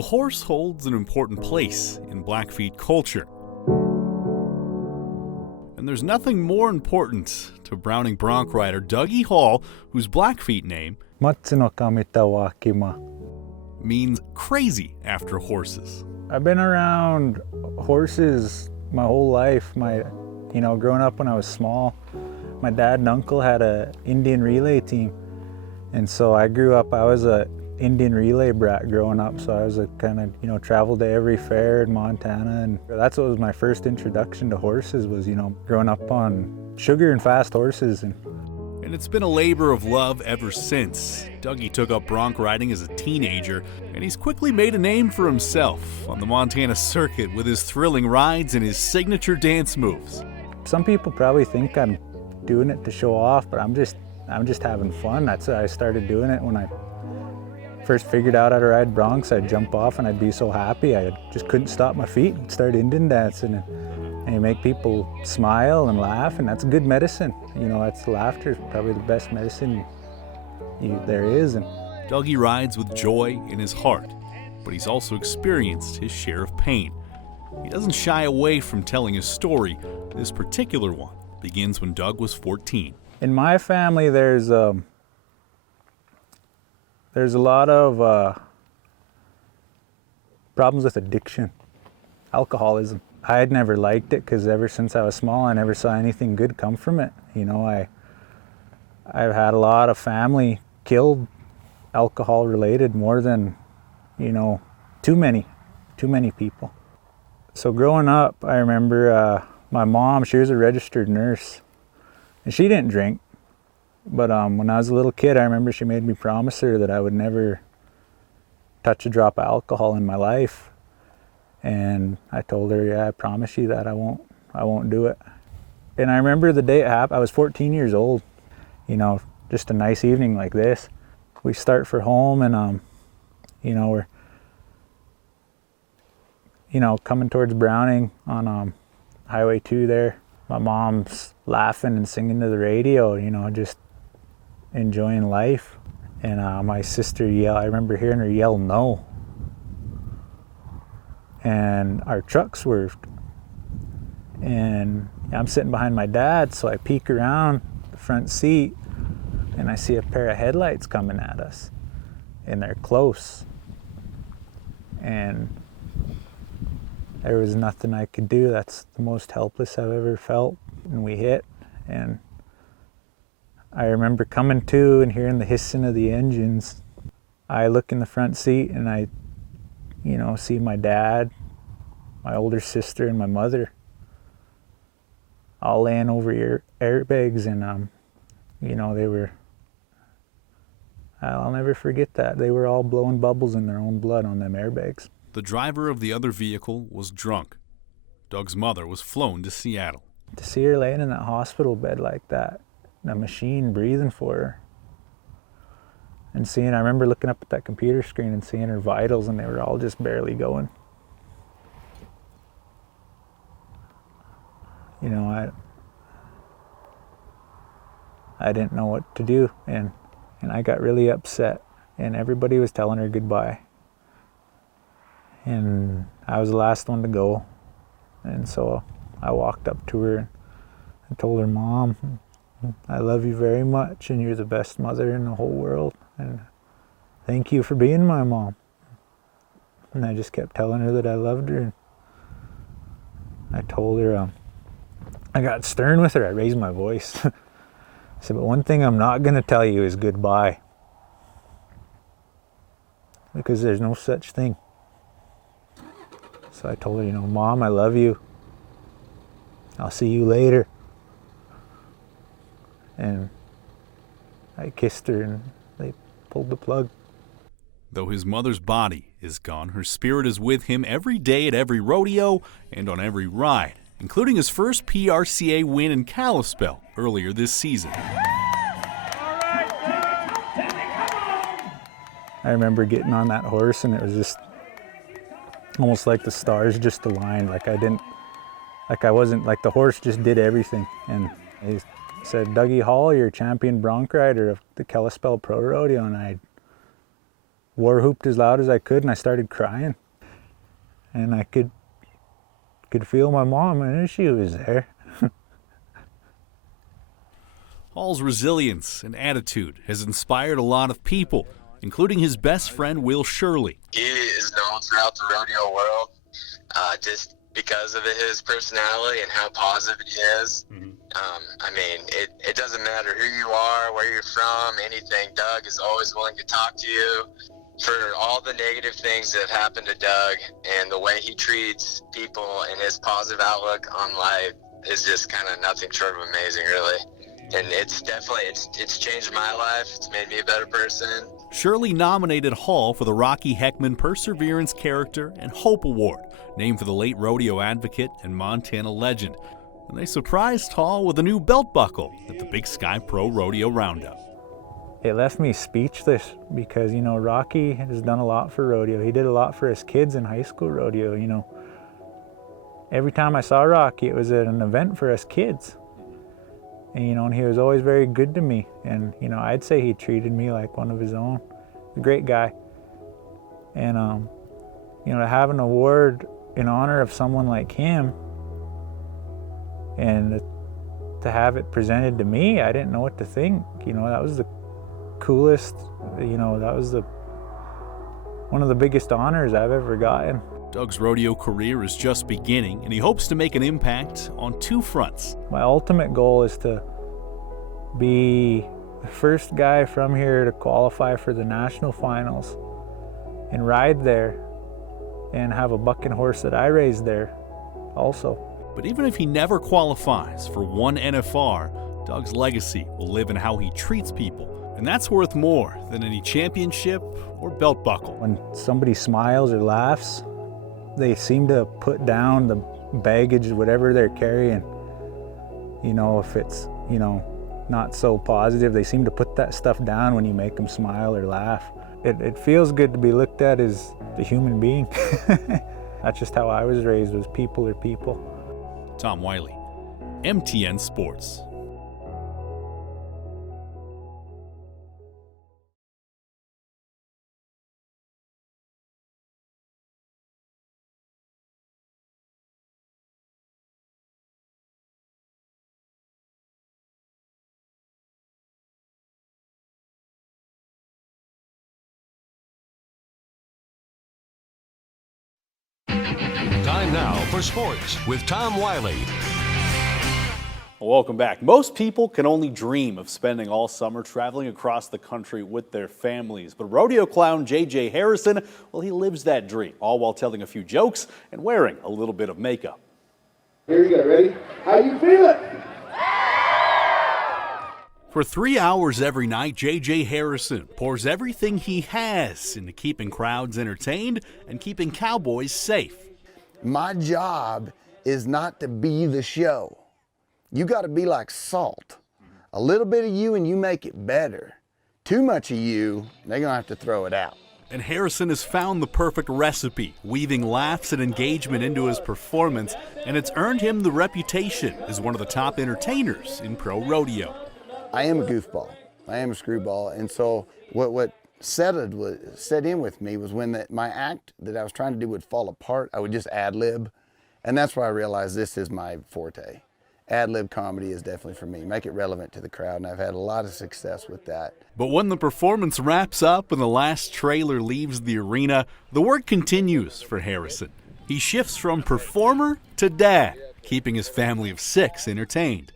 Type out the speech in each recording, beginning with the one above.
The horse holds an important place in Blackfeet culture. And there's nothing more important to Browning bronc rider Dougie Hall, whose Blackfeet name means crazy after horses. I've been around horses my whole life. Growing up when I was small, my dad and uncle had an Indian relay team. And so I grew up, I was a Indian relay brat growing up, so I was traveled to every fair in Montana, and that's what was my first introduction to horses was, growing up on sugar and fast horses. And it's been a labor of love ever since. Dougie took up bronc riding as a teenager, and he's quickly made a name for himself on the Montana circuit with his thrilling rides and his signature dance moves. Some people probably think I'm doing it to show off, but I'm just having fun. That's why I started doing it when I first figured out how to ride broncs. I'd jump off and I'd be so happy. I just couldn't stop my feet and start Indian dancing. And you make people smile and laugh, and that's good medicine. That's laughter is probably the best medicine there is. And Dougie rides with joy in his heart, but he's also experienced his share of pain. He doesn't shy away from telling his story. This particular one begins when Doug was 14. In my family, there's a lot of problems with addiction, alcoholism. I had never liked it because ever since I was small, I never saw anything good come from it. I've had a lot of family killed alcohol related, more than, too many people. So growing up, I remember my mom, she was a registered nurse, and she didn't drink. But when I was a little kid, I remember she made me promise her that I would never touch a drop of alcohol in my life. And I told her, yeah, I promise you that I won't do it. And I remember the day it happened. I was 14 years old, just a nice evening like this. We start for home, and we're coming towards Browning on Highway 2 there. My mom's laughing and singing to the radio, just enjoying life. And my sister yelled, I remember hearing her yell, "No." And our truck swerved. And I'm sitting behind my dad, so I peek around the front seat and I see a pair of headlights coming at us. And they're close. And there was nothing I could do. That's the most helpless I've ever felt. And we hit, and I remember coming to and hearing the hissing of the engines. I look in the front seat and I, see my dad, my older sister, and my mother all laying over airbags, and they were, I'll never forget that. They were all blowing bubbles in their own blood on them airbags. The driver of the other vehicle was drunk. Doug's mother was flown to Seattle. To see her laying in that hospital bed like that, a machine breathing for her, and I remember looking up at that computer screen and seeing her vitals, and they were all just barely going. I didn't know what to do, and I got really upset, and everybody was telling her goodbye. And I was the last one to go. And so I walked up to her and told her, "Mom, I love you very much, and you're the best mother in the whole world. And thank you for being my mom." And I just kept telling her that I loved her. And I told her, I got stern with her. I raised my voice. I said, "But one thing I'm not going to tell you is goodbye. Because there's no such thing." So I told her, "Mom, I love you. I'll see you later." And I kissed her, and they pulled the plug. Though his mother's body is gone, her spirit is with him every day at every rodeo and on every ride, including his first PRCA win in Kalispell earlier this season. I remember getting on that horse, and it was just almost like the stars just aligned. Like the horse just did everything. And he said, "Dougie Hall, you're champion bronc rider of the Kalispell Pro Rodeo." And I war whooped as loud as I could, and I started crying. And I could feel my mom, and she was there. Hall's resilience and attitude has inspired a lot of people, including his best friend, Will Shirley. He is known throughout the rodeo world just because of his personality and how positive he is. I mean, it doesn't matter who you are, where you're from, anything. Doug is always willing to talk to you. For all the negative things that have happened to Doug and the way he treats people and his positive outlook on life is just kind of nothing short of amazing, really. And it's definitely, it's changed my life. It's made me a better person. Shirley nominated Hall for the Rocky Heckman Perseverance Character and Hope Award, named for the late rodeo advocate and Montana legend. And they surprised Hall with a new belt buckle at the Big Sky Pro Rodeo Roundup. It left me speechless because, you know, Rocky has done a lot for rodeo. He did a lot for his kids in high school rodeo, you know. Every time I saw Rocky, it was at an event for us kids. And, you know, and he was always very good to me. And, you know, I'd say he treated me like one of his own. A great guy. And, you know, to have an award in honor of someone like him and to have it presented to me, I didn't know what to think. You know, that was the coolest, you know, that was one of the biggest honors I've ever gotten. Doug's rodeo career is just beginning, and he hopes to make an impact on two fronts. My ultimate goal is to be the first guy from here to qualify for the national finals and ride there and have a bucking horse that I raised there also. But even if he never qualifies for one NFR, Doug's legacy will live in how he treats people. And that's worth more than any championship or belt buckle. When somebody smiles or laughs, they seem to put down the baggage, whatever they're carrying. You know, if it's, you know, not so positive, they seem to put that stuff down when you make them smile or laugh. It feels good to be looked at as a human being. That's just how I was raised, was people are people. Tom Wiley, MTN Sports. Time now for sports with Tom Wiley. Welcome back. Most people can only dream of spending all summer traveling across the country with their families. But rodeo clown J.J. Harrison, well, he lives that dream, all while telling a few jokes and wearing a little bit of makeup. Here we go. Ready? How you feeling? For 3 hours every night, J.J. Harrison pours everything he has into keeping crowds entertained and keeping cowboys safe. My job is not to be the show. You got to be like salt. A little bit of you and you make it better. Too much of you, they're going to have to throw it out. And Harrison has found the perfect recipe, weaving laughs and engagement into his performance, and it's earned him the reputation as one of the top entertainers in pro rodeo. I am a goofball. I am a screwball. And so what set in with me was when my act that I was trying to do would fall apart, I would just ad-lib. And that's where I realized this is my forte. Ad-lib comedy is definitely for me. Make it relevant to the crowd, and I've had a lot of success with that. But when the performance wraps up and the last trailer leaves the arena, the work continues for Harrison. He shifts from performer to dad, keeping his family of 6 entertained.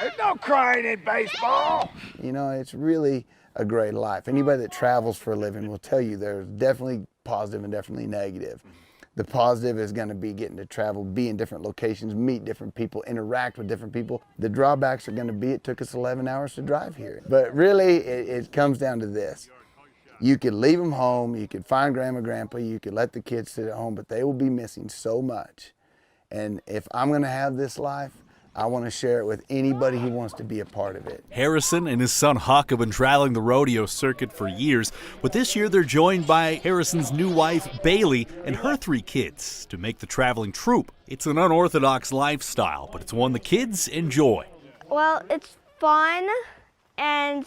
There's no crying in baseball. You know, it's really a great life. Anybody that travels for a living will tell you there's definitely positive and definitely negative. The positive is going to be getting to travel, be in different locations, meet different people, interact with different people. The drawbacks are going to be it took us 11 hours to drive here. But really, it comes down to this. You could leave them home, you could find grandma, grandpa, you could let the kids sit at home, but they will be missing so much. And if I'm going to have this life, I want to share it with anybody who wants to be a part of it. Harrison and his son Huck have been traveling the rodeo circuit for years, but this year they're joined by Harrison's new wife, Bailey, and her 3 kids to make the traveling troupe. It's an unorthodox lifestyle, but it's one the kids enjoy. Well, it's fun, and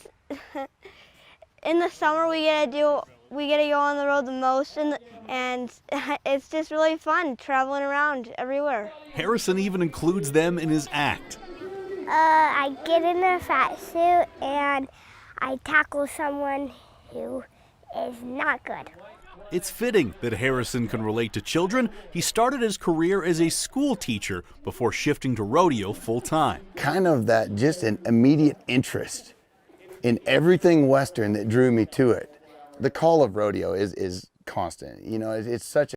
in the summer we get to do we get to go on the road the most, and it's just really fun traveling around everywhere. Harrison even includes them in his act. I get in a fat suit and I tackle someone who is not good. It's fitting that Harrison can relate to children. He started his career as a school teacher before shifting to rodeo full-time. Kind of that just an immediate interest in everything Western that drew me to it. The call of rodeo is constant. You know, it's such